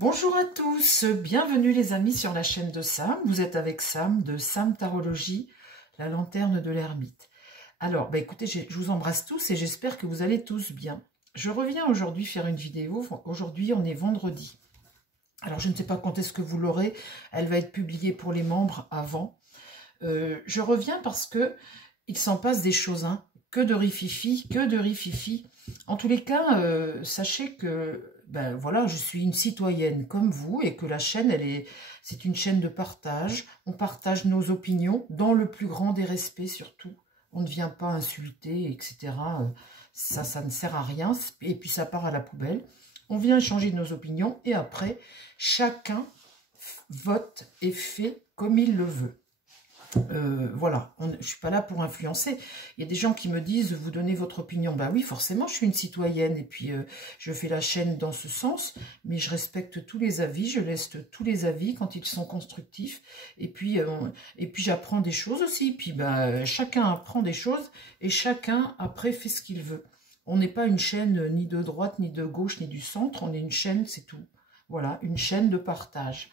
Bonjour à tous, bienvenue les amis sur la chaîne de Sam. Vous êtes avec Sam de Sam Tarologie, la lanterne de l'ermite. Alors, écoutez, je vous embrasse tous et j'espère que vous allez tous bien. Je reviens aujourd'hui faire une vidéo. Aujourd'hui, on est vendredi. Alors, je ne sais pas quand est-ce que vous l'aurez. Elle va être publiée pour les membres avant. Je reviens parce que il s'en passe des choses, hein. Que de rififi, que de rififi. En tous les cas, sachez que voilà, je suis une citoyenne comme vous et que la chaîne, c'est une chaîne de partage. On partage nos opinions dans le plus grand des respects surtout. On ne vient pas insulter, etc. Ça ne sert à rien et puis ça part à la poubelle. On vient échanger nos opinions et après, chacun vote et fait comme il le veut. Voilà, je ne suis pas là pour influencer. Il y a des gens qui me disent, vous donnez votre opinion. Ben oui, forcément, je suis une citoyenne et puis je fais la chaîne dans ce sens, mais je respecte tous les avis, je laisse tous les avis quand ils sont constructifs. Et puis j'apprends des choses aussi. Puis chacun apprend des choses et chacun après fait ce qu'il veut. On n'est pas une chaîne ni de droite, ni de gauche, ni du centre. On est une chaîne, c'est tout. Voilà, une chaîne de partage.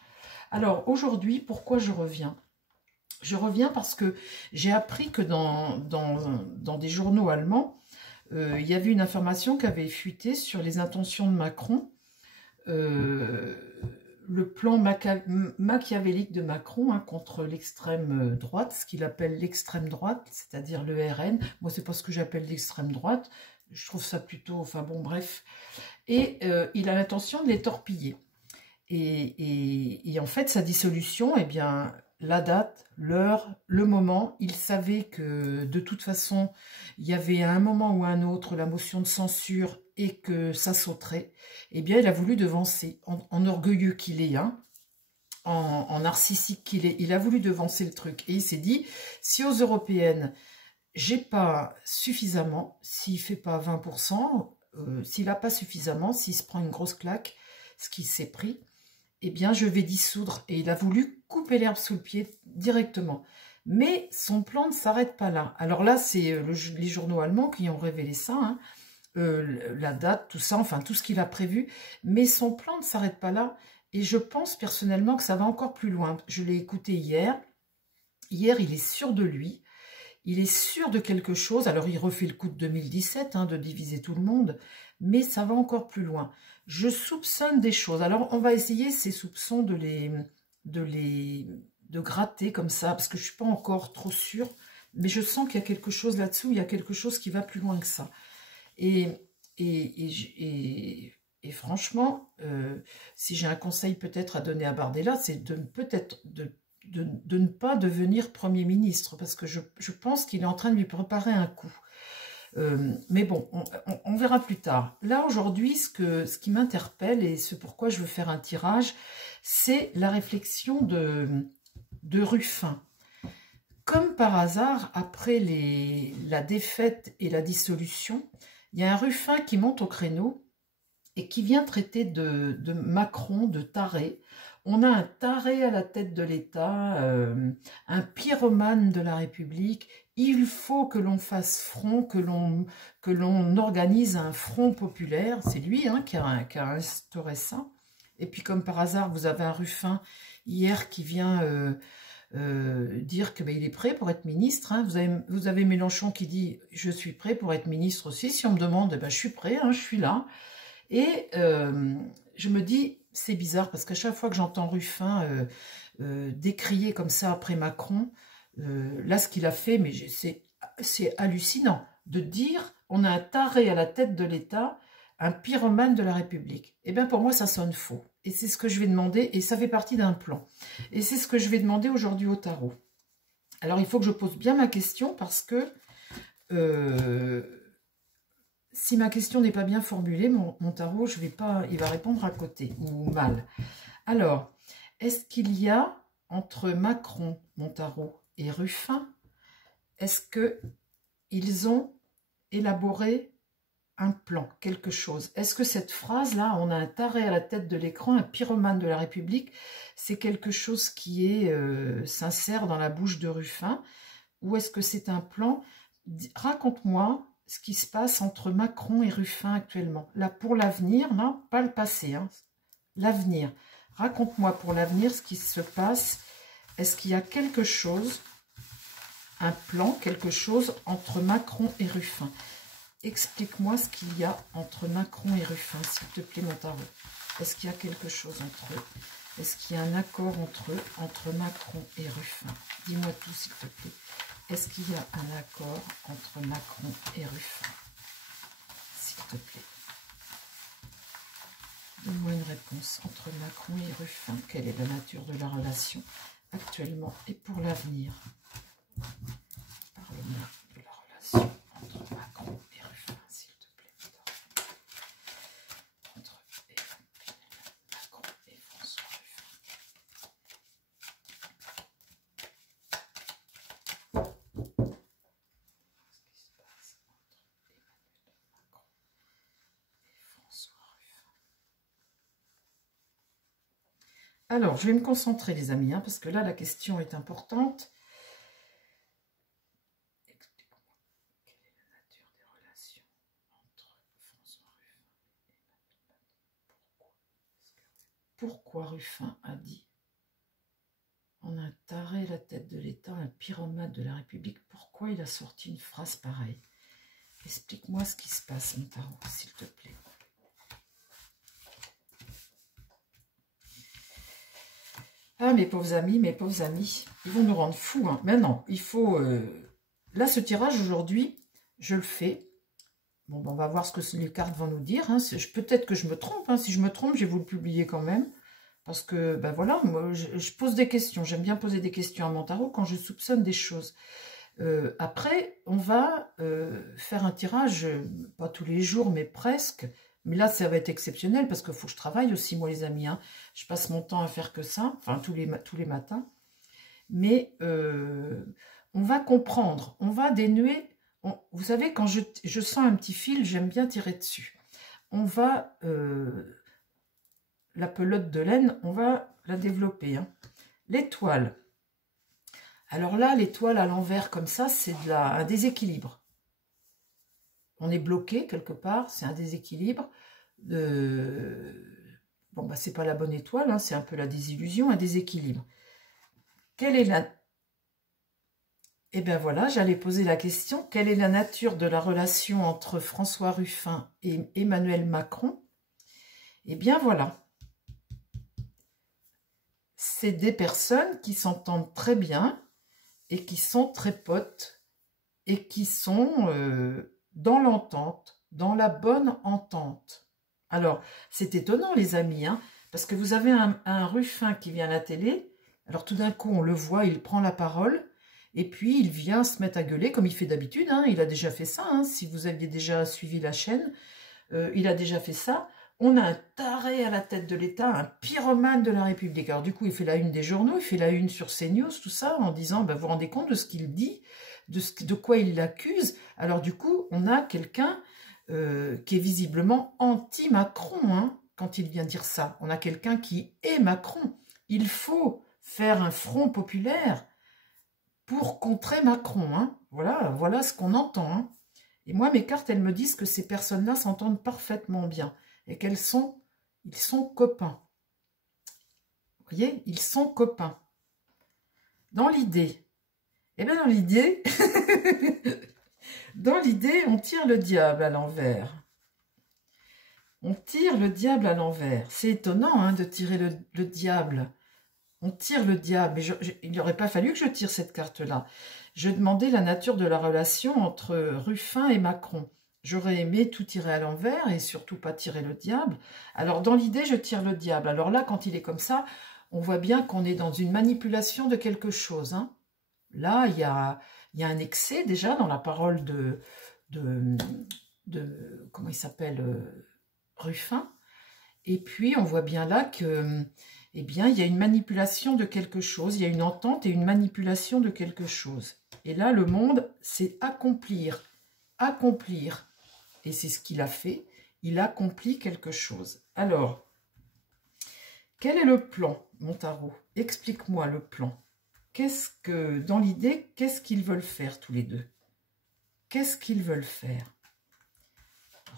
Alors aujourd'hui, pourquoi je reviens ? Je reviens parce que j'ai appris que dans des journaux allemands, il y avait une information qui avait fuité sur les intentions de Macron, le plan machiavélique de Macron contre l'extrême droite, ce qu'il appelle l'extrême droite, c'est-à-dire le RN. Moi, c'est pas ce que j'appelle l'extrême droite, je trouve ça plutôt, enfin bon, bref. Et il a l'intention de les torpiller. Et en fait, sa dissolution, eh bien, la date, l'heure, le moment, il savait que de toute façon, il y avait à un moment ou à un autre la motion de censure et que ça sauterait. Eh bien, il a voulu devancer, en orgueilleux qu'il est, hein, en narcissique qu'il est, il a voulu devancer le truc. Et il s'est dit, si aux européennes, j'ai pas suffisamment, s'il fait pas 20%, s'il n'a pas suffisamment, s'il se prend une grosse claque, ce qu'il s'est pris, eh bien, je vais dissoudre. Et il a voulu couper l'herbe sous le pied directement. Mais son plan ne s'arrête pas là. Alors là, c'est les journaux allemands qui ont révélé ça, hein, la date, tout ça, enfin, tout ce qu'il a prévu. Mais son plan ne s'arrête pas là. Et je pense personnellement que ça va encore plus loin. Je l'ai écouté hier. Hier, il est sûr de lui. Il est sûr de quelque chose. Alors, il refait le coup de 2017, hein, de diviser tout le monde. Mais ça va encore plus loin. Je soupçonne des choses. Alors, on va essayer ces soupçons de gratter comme ça, parce que je ne suis pas encore trop sûre. Mais je sens qu'il y a quelque chose là-dessous, il y a quelque chose qui va plus loin que ça. Et franchement, si j'ai un conseil peut-être à donner à Bardella, c'est peut-être de ne pas devenir Premier ministre, parce que je pense qu'il est en train de lui préparer un coup. Mais bon, on verra plus tard. Là, aujourd'hui, ce qui m'interpelle et ce pourquoi je veux faire un tirage, c'est la réflexion de Ruffin. Comme par hasard, après la défaite et la dissolution, il y a un Ruffin qui monte au créneau et qui vient traiter de Macron de taré. On a un taré à la tête de l'État, un pyromane de la République. Il faut que l'on fasse front, que l'on organise un front populaire. C'est lui, hein, qui a instauré ça. Et puis comme par hasard, vous avez un Ruffin hier qui vient dire que il est prêt pour être ministre. Hein. Vous avez Mélenchon qui dit « je suis prêt pour être ministre aussi ». Si on me demande, je suis prêt, hein, je suis là. Et je me dis, c'est bizarre, parce qu'à chaque fois que j'entends Ruffin décrier comme ça après Macron, là, ce qu'il a fait, mais c'est hallucinant, de dire, on a un taré à la tête de l'État, un pyromane de la République. Eh bien, pour moi, ça sonne faux. Et c'est ce que je vais demander, et ça fait partie d'un plan. Et c'est ce que je vais demander aujourd'hui au tarot. Alors, il faut que je pose bien ma question, parce que si ma question n'est pas bien formulée, mon tarot, il va répondre à côté, ou mal. Alors, est-ce qu'il y a entre Macron, mon tarot, et Ruffin, est-ce qu'ils ont élaboré un plan, quelque chose? Est-ce que cette phrase-là, on a un taré à la tête de l'écran, un pyromane de la République, c'est quelque chose qui est sincère dans la bouche de Ruffin? Ou est-ce que c'est un plan? Raconte-moi ce qui se passe entre Macron et Ruffin actuellement. Là, pour l'avenir, non, pas le passé, hein. L'avenir. Raconte-moi pour l'avenir ce qui se passe. Est-ce qu'il y a quelque chose, un plan, quelque chose entre Macron et Ruffin? Explique-moi ce qu'il y a entre Macron et Ruffin, s'il te plaît, mon tarot. Est-ce qu'il y a quelque chose entre eux? Est-ce qu'il y a un accord entre eux, entre Macron et Ruffin? Dis-moi tout, s'il te plaît. Est-ce qu'il y a un accord entre Macron et Ruffin? S'il te plaît. Donne-moi une réponse entre Macron et Ruffin. Quelle est la nature de la relation actuellement et pour l'avenir? Parle-moi de la relation entre Macron et Ruffin, s'il te plaît. Entre Macron et François Ruffin. Qu'est-ce qui se passe entre Emmanuel Macron et François Ruffin? Alors, je vais me concentrer, les amis, hein, parce que là, la question est importante. Explique-moi, quelle est la nature des relations entre François Ruffin et Emmanuel Macron? Pourquoi Ruffin a dit « On a un taré à la tête de l'État, un pyromane de la République ». Pourquoi il a sorti une phrase pareille? Explique-moi ce qui se passe, mon tarot, s'il te plaît. Ah, mes pauvres amis, ils vont nous rendre fous. Hein. Maintenant, il faut... Là, ce tirage, aujourd'hui, je le fais. Bon, ben, on va voir ce que les cartes vont nous dire. Hein. Peut-être que je me trompe. Hein. Si je me trompe, je vais vous le publier quand même. Parce que, ben voilà, moi, je pose des questions. J'aime bien poser des questions à mon tarot quand je soupçonne des choses. Après, on va faire un tirage, pas tous les jours, mais presque. Mais là, ça va être exceptionnel parce qu'il faut que je travaille aussi, moi, les amis. Hein. Je passe mon temps à faire que ça, enfin, tous les matins. Mais on va comprendre, on va dénuer. Vous savez, quand je sens un petit fil, j'aime bien tirer dessus. On va, la pelote de laine, on va la développer. Hein. L'étoile. Alors là, l'étoile à l'envers comme ça, c'est un déséquilibre. On est bloqué quelque part, c'est un déséquilibre. Bon, bah, c'est pas la bonne étoile, hein, c'est un peu la désillusion, un déséquilibre. Quelle est la... Eh bien voilà, j'allais poser la question. Quelle est la nature de la relation entre François Ruffin et Emmanuel Macron? Eh bien voilà. C'est des personnes qui s'entendent très bien et qui sont très potes et qui sont dans l'entente, dans la bonne entente. Alors, c'est étonnant, les amis, hein, parce que vous avez un Ruffin qui vient à la télé. Alors, tout d'un coup, on le voit, il prend la parole. Et puis, il vient se mettre à gueuler comme il fait d'habitude. Hein, il a déjà fait ça. Hein, si vous aviez déjà suivi la chaîne, il a déjà fait ça. On a un taré à la tête de l'État, un pyromane de la République. Alors, du coup, il fait la une des journaux, il fait la une sur CNews, tout ça, en disant, ben, vous vous rendez compte de ce qu'il dit, de quoi il l'accuse. Alors, du coup, on a quelqu'un qui est visiblement anti-Macron, hein, quand il vient dire ça. On a quelqu'un qui est Macron. Il faut faire un front populaire pour contrer Macron. Hein. Voilà ce qu'on entend. Hein. Et moi, mes cartes, elles me disent que ces personnes-là s'entendent parfaitement bien et ils sont copains. Vous voyez, ils sont copains. Dans l'idée, eh bien dans l'idée, on tire le diable à l'envers. On tire le diable à l'envers. C'est étonnant hein, de tirer le diable. On tire le diable. Il n'aurait pas fallu que je tire cette carte-là. Je demandais la nature de la relation entre Ruffin et Macron. J'aurais aimé tout tirer à l'envers et surtout pas tirer le diable. Alors, dans l'idée, je tire le diable. Alors là, quand il est comme ça, on voit bien qu'on est dans une manipulation de quelque chose. Hein. Là, il y a un excès déjà dans la parole de comment il s'appelle, Ruffin. Et puis, on voit bien là que, eh bien, il y a une manipulation de quelque chose. Il y a une entente et une manipulation de quelque chose. Et là, le monde, c'est accomplir. Accomplir. Et c'est ce qu'il a fait. Il accomplit quelque chose. Alors, quel est le plan, mon tarot? Explique-moi le plan. Dans l'idée, qu'est-ce qu'ils veulent faire tous les deux? Qu'est-ce qu'ils veulent faire?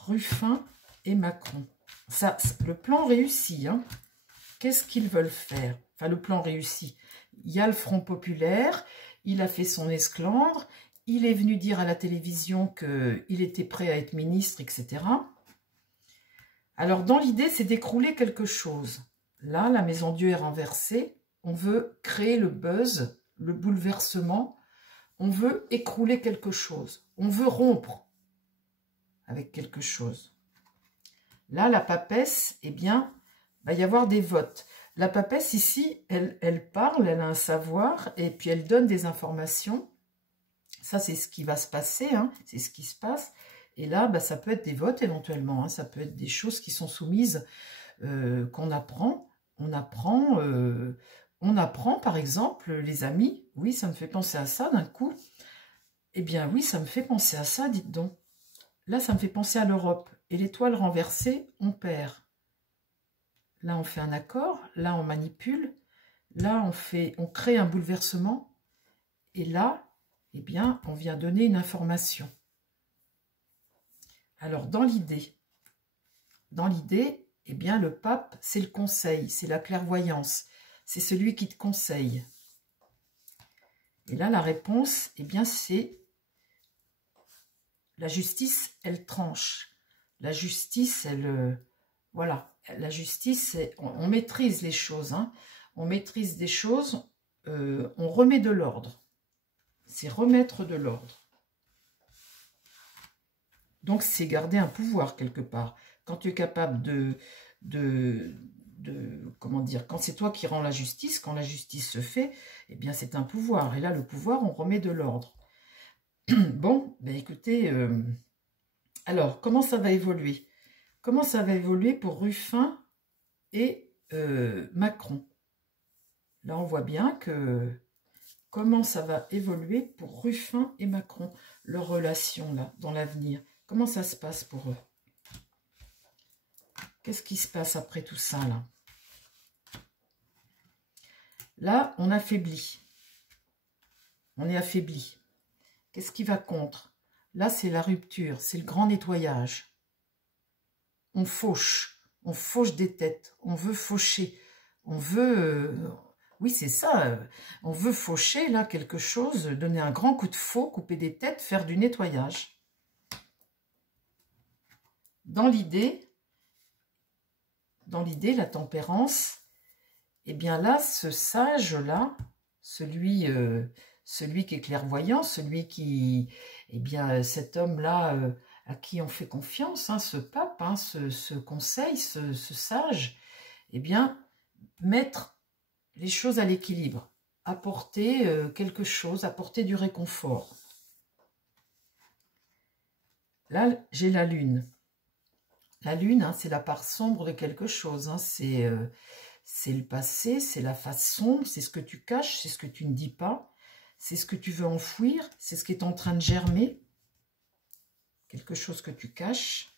Ruffin et Macron. Ça, le plan réussit. Hein. qu'est-ce qu'ils veulent faire? Enfin, le plan réussi. Il y a le Front populaire, il a fait son esclandre, il est venu dire à la télévision qu'il était prêt à être ministre, etc. Alors, dans l'idée, c'est d'écrouler quelque chose. Là, la Maison Dieu est renversée. On veut créer le buzz, le bouleversement. On veut écrouler quelque chose. On veut rompre avec quelque chose. Là, la papesse, eh bien, il va y avoir des votes. La papesse, ici, elle parle, elle a un savoir, et puis elle donne des informations. Ça, c'est ce qui va se passer, hein, c'est ce qui se passe. Et là, bah, ça peut être des votes éventuellement, hein, ça peut être des choses qui sont soumises, qu'on apprend. On apprend, par exemple, les amis. Oui, ça me fait penser à ça d'un coup. Eh bien oui, ça me fait penser à ça, dites donc. Là, ça me fait penser à l'Europe. Et l'étoile renversée, on perd. Là, on fait un accord. Là, on manipule. Là, on crée un bouleversement. Et là, eh bien, on vient donner une information. Alors, dans l'idée, eh bien, le pape, c'est le conseil, c'est la clairvoyance. C'est celui qui te conseille. Et là, la réponse, eh bien, c'est la justice, elle tranche. La justice, voilà. La justice, on maîtrise les choses. Hein. On maîtrise des choses, on remet de l'ordre. C'est remettre de l'ordre. Donc, c'est garder un pouvoir quelque part. Quand tu es capable comment dire, quand c'est toi qui rends la justice, quand la justice se fait, eh bien, c'est un pouvoir. Et là, le pouvoir, on remet de l'ordre. Bon, ben écoutez, alors, comment ça va évoluer? Comment ça va évoluer pour Ruffin et Macron? Là, on voit bien que comment ça va évoluer pour Ruffin et Macron, leur relation là, dans l'avenir. Comment ça se passe pour eux? Qu'est-ce qui se passe après tout ça, là? Là, on affaiblit. On est affaibli. Qu'est-ce qui va contre? Là, c'est la rupture, c'est le grand nettoyage. On fauche des têtes, on veut faucher, on veut... oui, c'est ça, on veut faucher, là, quelque chose, donner un grand coup de faux, couper des têtes, faire du nettoyage. Dans l'idée, la tempérance, eh bien là, ce sage-là, celui qui est clairvoyant, celui qui, eh bien, cet homme-là, à qui on fait confiance, hein, ce pape, hein, ce conseil, ce sage, eh bien, mettre les choses à l'équilibre, apporter quelque chose, apporter du réconfort. Là, j'ai la lune. La lune, hein, c'est la part sombre de quelque chose, hein, c'est le passé, c'est la face sombre, c'est ce que tu caches, c'est ce que tu ne dis pas, c'est ce que tu veux enfouir, c'est ce qui est en train de germer, quelque chose que tu caches.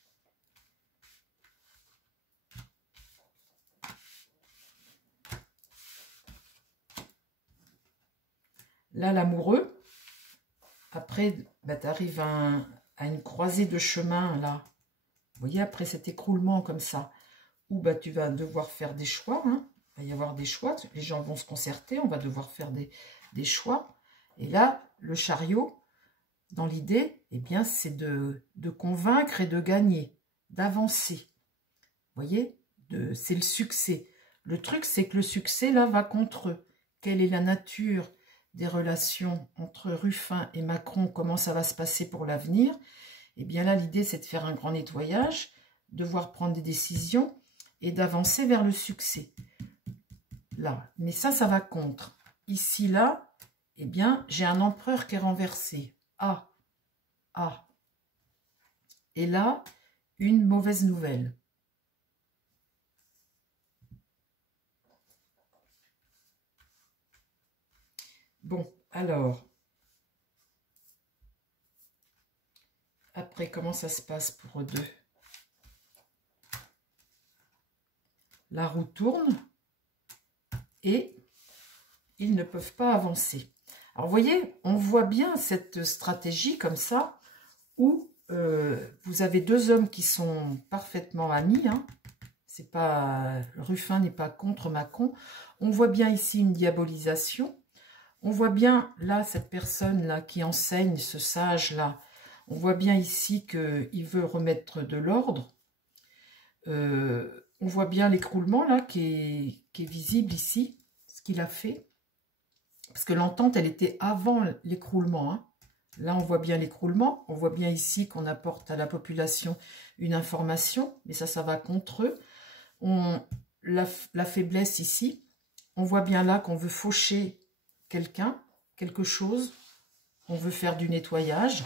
Là, l'amoureux, après, bah, tu arrives à une croisée de chemin, là. Vous voyez, après cet écroulement comme ça, où bah, tu vas devoir faire des choix, hein. Il va y avoir des choix, les gens vont se concerter, on va devoir faire des choix. Et là, le chariot, dans l'idée, eh bien, c'est de convaincre et de gagner, d'avancer. Vous voyez, c'est le succès. Le truc, c'est que le succès, là, va contre eux. Quelle est la nature des relations entre Ruffin et Macron? Comment ça va se passer pour l'avenir? Eh bien là, l'idée, c'est de faire un grand nettoyage, devoir prendre des décisions et d'avancer vers le succès. Là, mais ça va contre. Ici, là, eh bien, j'ai un empereur qui est renversé. Ah, ah. Et là, une mauvaise nouvelle. Bon, alors, après, comment ça se passe pour eux deux? La roue tourne et ils ne peuvent pas avancer. Alors, vous voyez, on voit bien cette stratégie comme ça, où vous avez deux hommes qui sont parfaitement amis, hein. C'est pas, Ruffin n'est pas contre Macron. On voit bien ici une diabolisation. On voit bien, là, cette personne-là qui enseigne, ce sage-là, on voit bien ici qu'il veut remettre de l'ordre. On voit bien l'écroulement, là, qui est visible ici, ce qu'il a fait. Parce que l'entente, elle était avant l'écroulement, hein. Là, on voit bien l'écroulement. On voit bien ici qu'on apporte à la population une information. Mais ça va contre eux. La faiblesse ici. On voit bien là qu'on veut faucher quelqu'un, quelque chose. On veut faire du nettoyage.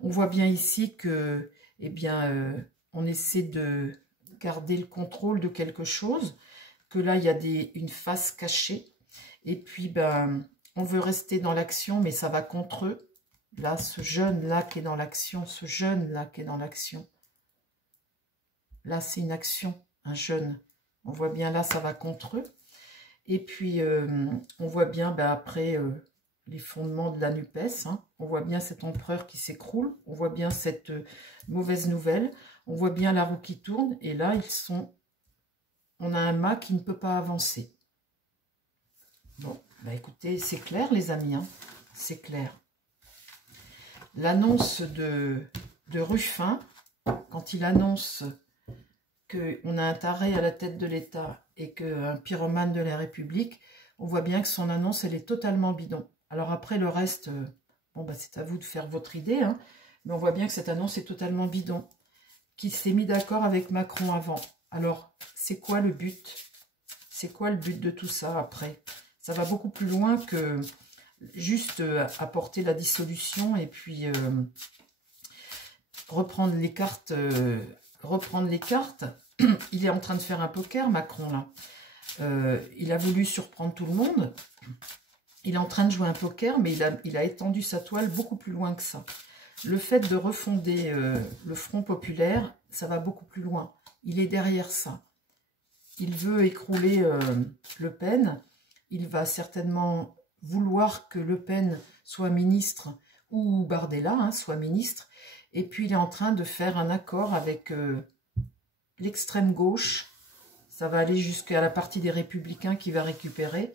On voit bien ici que, eh bien, on essaie de garder le contrôle de quelque chose. Que là, il y a une face cachée. Et puis, ben, on veut rester dans l'action, mais ça va contre eux. Là, ce jeune-là qui est dans l'action, ce jeune-là qui est dans l'action. Là, c'est une action, un jeune. On voit bien là, ça va contre eux. Et puis, on voit bien, ben, après, les fondements de la NUPES. Hein. On voit bien cet empereur qui s'écroule. On voit bien cette mauvaise nouvelle. On voit bien la roue qui tourne. Et là, on a un mât qui ne peut pas avancer. Bon, ben, écoutez, c'est clair, les amis. Hein. C'est clair. L'annonce de Ruffin, quand il annonce qu'on a un taré à la tête de l'État et qu'un pyromane de la République, on voit bien que son annonce, elle est totalement bidon. Alors après, le reste, bon, bah, c'est à vous de faire votre idée, hein, mais on voit bien que cette annonce est totalement bidon. Qu'il s'est mis d'accord avec Macron avant. Alors, c'est quoi le but? C'est quoi le but de tout ça après? Ça va beaucoup plus loin que juste apporter la dissolution et puis reprendre les cartes. Il est en train de faire un poker, Macron, là. Il a voulu surprendre tout le monde. Il est en train de jouer un poker, mais il a étendu sa toile beaucoup plus loin que ça. Le fait de refonder le Front populaire, ça va beaucoup plus loin. Il est derrière ça. Il veut écrouler Le Pen. Il va certainement vouloir que Le Pen soit ministre ou Bardella hein, soit ministre. Et puis, il est en train de faire un accord avec l'extrême gauche. Ça va aller jusqu'à la partie des Républicains qui va récupérer.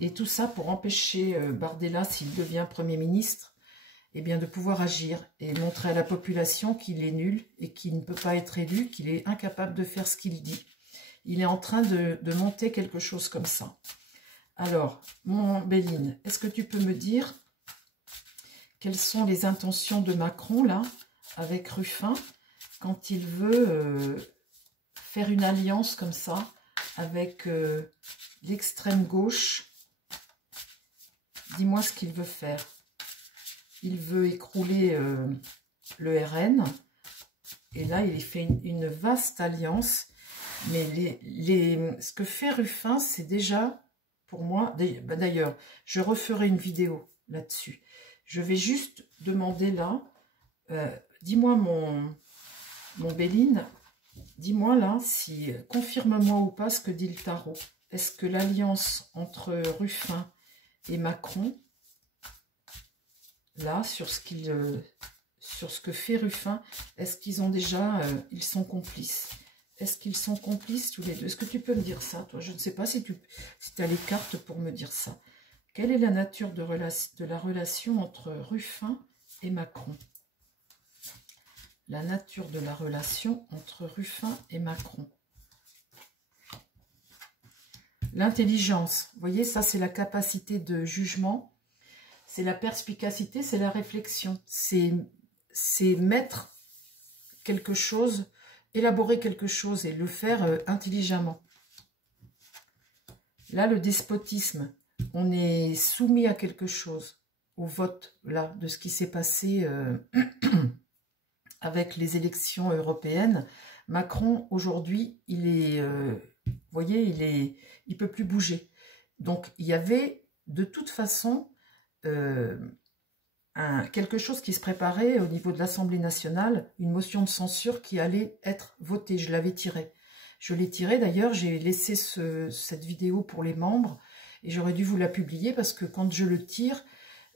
Et tout ça pour empêcher Bardella, s'il devient Premier ministre, eh bien, de pouvoir agir et montrer à la population qu'il est nul et qu'il ne peut pas être élu, qu'il est incapable de faire ce qu'il dit. Il est en train de monter quelque chose comme ça. Alors, mon Béline, est-ce que tu peux me dire quelles sont les intentions de Macron, là, avec Ruffin, quand il veut faire une alliance comme ça, avec l'extrême gauche? Dis-moi ce qu'il veut faire. Il veut écrouler le RN, et là, il fait une vaste alliance, mais ce que fait Ruffin, c'est déjà... Pour moi, d'ailleurs, je referai une vidéo là-dessus. Je vais juste demander là, dis-moi mon Béline, dis-moi là, si confirme-moi ou pas ce que dit le tarot. Est-ce que l'alliance entre Ruffin et Macron, là, sur ce que fait Ruffin, est-ce qu'ils ont déjà, ils sont complices? Est-ce qu'ils sont complices tous les deux? Est-ce que tu peux me dire ça, toi? Je ne sais pas si tu as les cartes pour me dire ça. Quelle est la nature de la relation entre Ruffin et Macron? La nature de la relation entre Ruffin et Macron. L'intelligence, vous voyez, ça c'est la capacité de jugement, c'est la perspicacité, c'est la réflexion. C'est mettre quelque chose... élaborer quelque chose et le faire intelligemment. Là, le despotisme, on est soumis à quelque chose, au vote là de ce qui s'est passé avec les élections européennes. Macron, aujourd'hui, il est, vous voyez, il peut plus bouger. Donc, il y avait de toute façon quelque chose qui se préparait au niveau de l'Assemblée nationale, une motion de censure qui allait être votée. Je l'avais tirée. Je l'ai tirée, d'ailleurs, j'ai laissé cette vidéo pour les membres et j'aurais dû vous la publier parce que quand je le tire,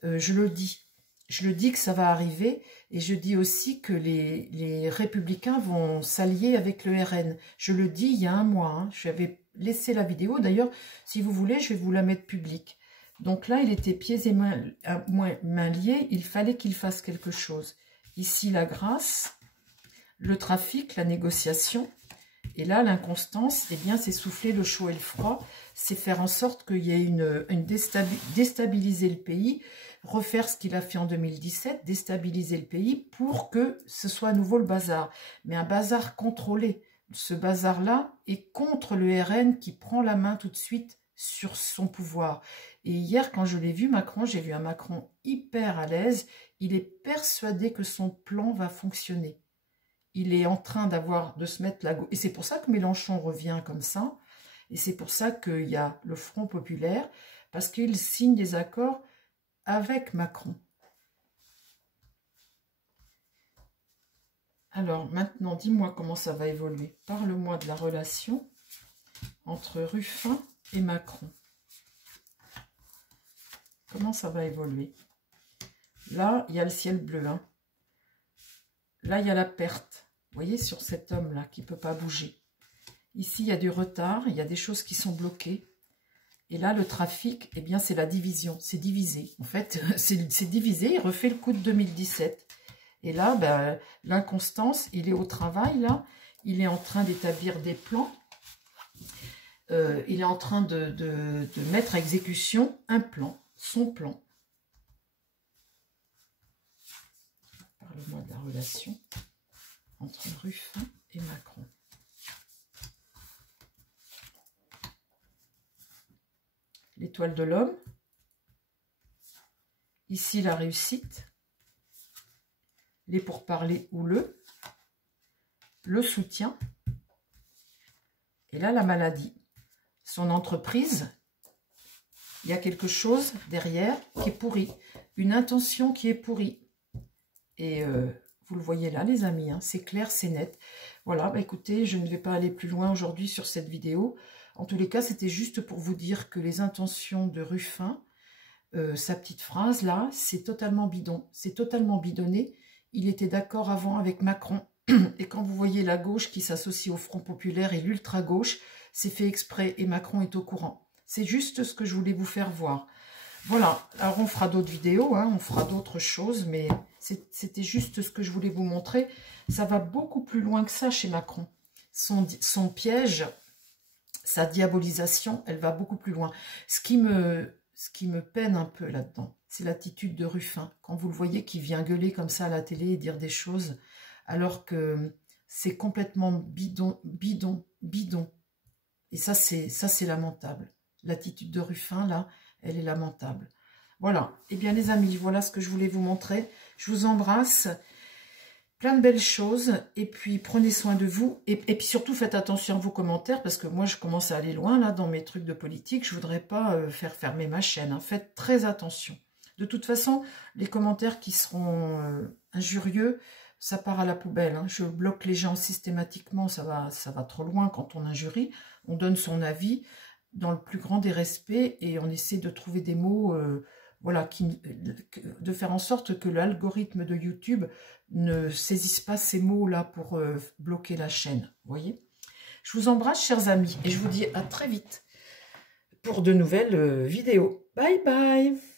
je le dis. je le dis que ça va arriver, et je dis aussi que les Républicains vont s'allier avec le RN. Je le dis il y a un mois, hein. Je avais laissé la vidéo, d'ailleurs, si vous voulez, je vais vous la mettre publique. Donc là, il était pieds et mains liés, il fallait qu'il fasse quelque chose. Ici, la grâce, le trafic, la négociation, et là, l'inconstance, eh bien, c'est souffler le chaud et le froid, c'est faire en sorte qu'il y ait déstabiliser le pays, refaire ce qu'il a fait en 2017, déstabiliser le pays pour que ce soit à nouveau le bazar. Mais un bazar contrôlé. Ce bazar-là est contre le RN qui prend la main tout de suite sur son pouvoir. Et hier, quand je l'ai vu, Macron, j'ai vu un Macron hyper à l'aise. Il est persuadé que son plan va fonctionner. Il est en train de se mettre la gauche. Et c'est pour ça que Mélenchon revient comme ça. Et c'est pour ça qu'il y a le Front populaire, parce qu'il signe des accords avec Macron. Alors, maintenant, dis-moi comment ça va évoluer. Parle-moi de la relation entre Ruffin et Macron. Comment ça va évoluer? Là, il y a le ciel bleu. Hein. Là, il y a la perte. Vous voyez, sur cet homme-là qui ne peut pas bouger. Ici, il y a du retard, il y a des choses qui sont bloquées. Et là, le trafic, eh bien, c'est la division. C'est divisé. En fait, c'est divisé. Il refait le coup de 2017. Et là, ben, l'inconstance, il est au travail, là. Il est en train d'établir des plans. Il est en train de mettre à exécution un plan, son plan. Parle-moi de la relation entre Ruffin et Macron. L'étoile de l'homme. Ici, la réussite. Les pourparlers houleux. Le soutien. Et là, la maladie. Son entreprise, il y a quelque chose derrière qui est pourri. Une intention qui est pourrie. Et vous le voyez là, les amis, hein, c'est clair, c'est net. Voilà, bah écoutez, je ne vais pas aller plus loin aujourd'hui sur cette vidéo. En tous les cas, c'était juste pour vous dire que les intentions de Ruffin, sa petite phrase là, c'est totalement bidon. C'est totalement bidonné. Il était d'accord avant avec Macron. Et quand vous voyez la gauche qui s'associe au Front populaire et l'ultra-gauche, c'est fait exprès et Macron est au courant. C'est juste ce que je voulais vous faire voir. Voilà, alors on fera d'autres vidéos, hein, on fera d'autres choses, mais c'était juste ce que je voulais vous montrer. Ça va beaucoup plus loin que ça chez Macron. Son piège, sa diabolisation, elle va beaucoup plus loin. Ce qui me peine un peu là-dedans, c'est l'attitude de Ruffin. Quand vous le voyez qui vient gueuler comme ça à la télé et dire des choses, alors que c'est complètement bidon, bidon, bidon. Et ça, c'est lamentable. L'attitude de Ruffin, là, elle est lamentable. Voilà. Eh bien, les amis, voilà ce que je voulais vous montrer. Je vous embrasse. Plein de belles choses. Et puis, prenez soin de vous. Et puis, surtout, faites attention à vos commentaires, parce que moi, je commence à aller loin, là, dans mes trucs de politique. Je ne voudrais pas faire fermer ma chaîne. Hein. Faites très attention. De toute façon, les commentaires qui seront injurieux, ça part à la poubelle. Hein. Je bloque les gens systématiquement. Ça va trop loin quand on injurie. On donne son avis dans le plus grand des respects et on essaie de trouver des mots, voilà, de faire en sorte que l'algorithme de YouTube ne saisisse pas ces mots-là pour bloquer la chaîne. Vous voyez? Je vous embrasse, chers amis, et je vous dis à très vite pour de nouvelles vidéos. Bye bye!